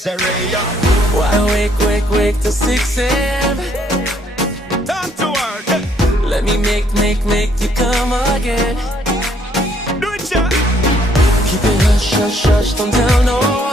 Seria. Why wake till 6 a.m. Talk to her, yeah. Let me make you come again. Do it, yeah. Keep it hush, hush, hush, don't tell no one.